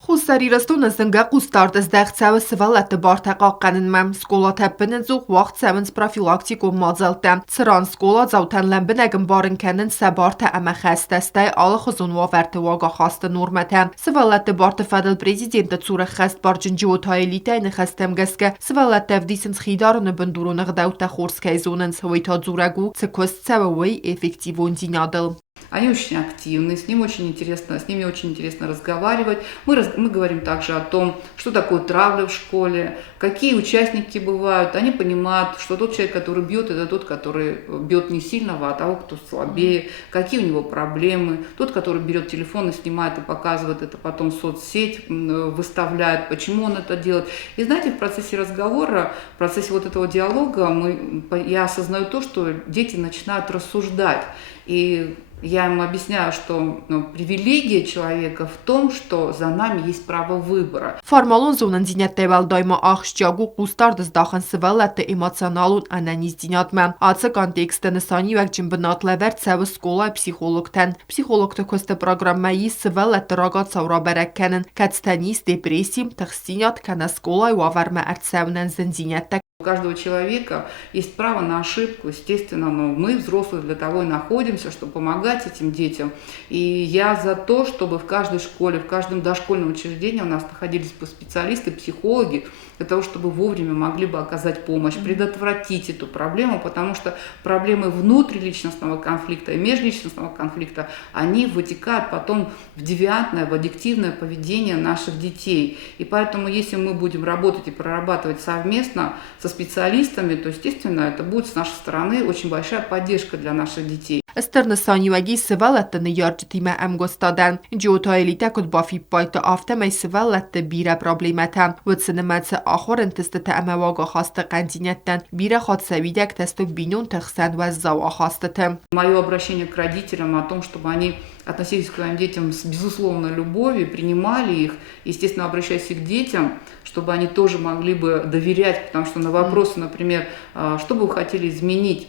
Խուսարիրստունը զնգակ ու ստարտզդեղցավը սվալատը բարտակաղկանն մեմ սկոլա թեպպնն զուղ վաղ ծավնց պրոֆիլակտիկ ու մազալտեմ ծրան սկոլա զավթան լեմբնագն բարնքենն սաբարտը əmə xəstəstəy alı xızun vavərtə vaqa xastı nurmətəm. Սվալատը բարտը fədəl prezidentə ծուրə xəst barcıncı otayelitəyni xəstəm gəskə սվալատը vdisins xidarını bındurunu ғdəvtə xorskəyzunın sıvıyta dzurəgu цикост цəvəvəy effektivun dinadıl. Они очень активны, с ними очень интересно разговаривать. Мы говорим также о том, что такое травля в школе, какие участники бывают. Они понимают, что тот человек, который бьет, это тот, который бьет не сильного, а того, кто слабее, какие у него проблемы. Тот, который берет телефон и снимает и показывает это потом в соцсеть, выставляет, почему он это делает. И знаете, в процессе разговора, в процессе вот этого диалога я осознаю то, что дети начинают рассуждать. И я им объясняю, что привилегия человека в том, что за нами есть право выбора. Formalun zonun dinətdəvəl daima axşcagu qustardız daxın sıvələtdə emosionalun anəniz dinatməm. Atsı kontekstə nısani vək cimbinatləvər цəvə skola psixologtən. Psixologtə köstə proqramməyi sıvələtdə ragat savra bərəkkənin. Kətstənis depressim, təxsinat, kənə skola yuavərmə ərtsəvnən zindinətdə. У каждого человека есть право на ошибку, естественно, но мы, взрослые, для того и находимся, чтобы помогать этим детям. И я за то, чтобы в каждой школе, в каждом дошкольном учреждении у нас находились бы специалисты, психологи, для того, чтобы вовремя могли бы оказать помощь, предотвратить эту проблему, потому что проблемы внутриличностного конфликта и межличностного конфликта, они вытекают потом в девиантное, в аддиктивное поведение наших детей. И поэтому, если мы будем работать и прорабатывать совместно со специалистами, то, естественно, это будет с нашей стороны очень большая поддержка для наших детей. Ստերնսանի վագի սվալատը նյարջտիմə əmgostadən. Ջիոտայելիտə կոտ բաֆի պայտը ավտəmə սվալատը բիրə պրոբլեմətən. Վծնմացը ախոր ընտստը əməvagə xastı qəndinətdən. Бирə xatsəvidək təstü бинун təxsən və зава xastıtı. Мое обращение к родителям о том, чтобы они относились к своим детям с безусловной любовью, принимали их, естественно, обращаясь и к детям, чтобы они тоже могли бы доверять, потому что на вопросы, например, что бы вы хотели изменить,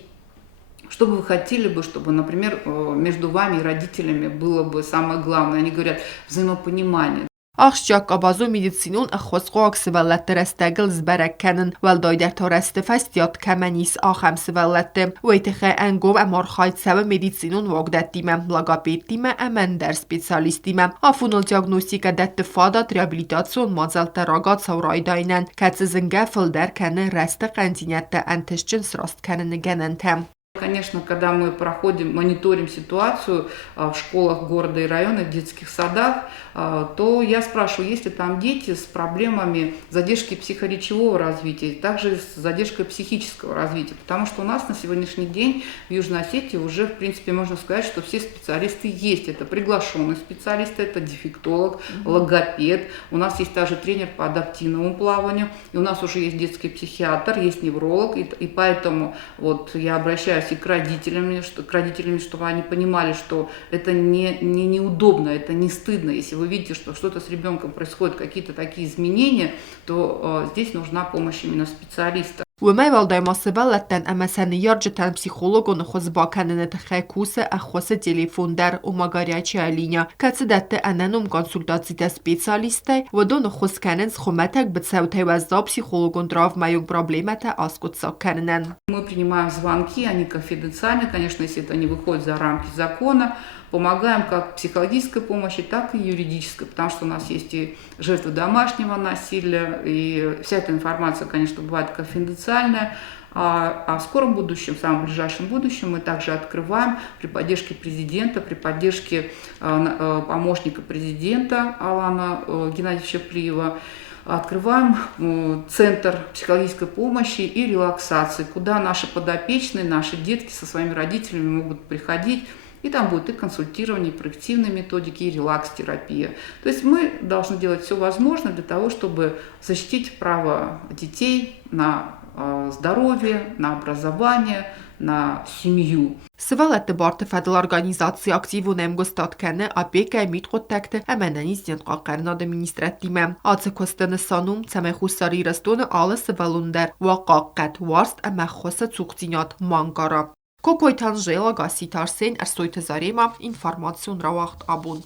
что бы вы хотели бы, чтобы, например, между вами и родителями было бы самое главное? Они говорят взаимопонимание. Axşcaq qabazu medisinun əxosqoq sivallətdə rəstəqil zbərəkkənin vəldayder to rəstəfəstiyat kəmənis axəm sivallətdə. Vəytəxə əngov əmar xayt səvə medisinun vogdətdimə, lagapetdimə, əməndər spesialistdimə. Afunul diagnostika dətdə fadat reabilitasyon mazəltə ragat savraydayınən. Kətsi zingə fıldər kəni rəstə qəndinətdə əntəşcin srast kənini gənəntəm. Конечно, когда мы мониторим ситуацию в школах города и района, в детских садах, то я спрашиваю, есть ли там дети с проблемами задержки психоречевого развития, также с задержкой психического развития. Потому что у нас на сегодняшний день в Южной Осетии уже, в принципе, можно сказать, что все специалисты есть. Это приглашенные специалисты, это дефектолог, логопед. У нас есть также тренер по адаптивному плаванию. И у нас уже есть детский психиатр, есть невролог. И поэтому вот я обращаюсь и к родителям, чтобы они понимали, что это не неудобно, это не стыдно. Если вы видите, что что-то с ребенком происходит, какие-то такие изменения, то здесь нужна помощь именно специалиста. ومای والدای سوالتن اما سنیار جتن پسیخولوگون خوز با کنن تخیکوس اخوس تلفن در اوماگاریاچی علینیا کسی دته اننوم کنسولتاسی تا سپیسالیسته و دون خوز کنن схоматек бцаутай вазда психологун драв маюк проблемата аскут сакканнен. Мы принимаем звонки, они конфиденциальны, конечно, если это не выходит за рамки закона. Помогаем как психологической помощи, так и юридической, потому что у нас есть и жертвы домашнего насилия, и вся эта информация, конечно, бывает конфиденциальная. А в скором будущем, в самом ближайшем будущем мы также открываем при поддержке президента, при поддержке помощника президента Алана Геннадьевича Плиева, открываем центр психологической помощи и релаксации, куда наши подопечные, наши детки со своими родителями могут приходить. И там будет и консультирование, и проективные методики, и релакс-терапия. То есть мы должны делать все возможное для того, чтобы защитить право детей на здоровье, на образование, на семью. Սվալետը բարտը ֆեդել օրգանիզացիա ակտիվուն էմգոստատ կենը ապեկը միտ խոտտակտը əmənəniz դենqaqərն administrativə. Ացı kostını sanum çəmə xusari rəstonu alı svalundər və qaqqət varst əməxosa çuqtinat mangara. Կոկոյթան ժելա գասի թարսեն արսոյթը զարեմա ինֆորմացիոն ռավախտ աբուն։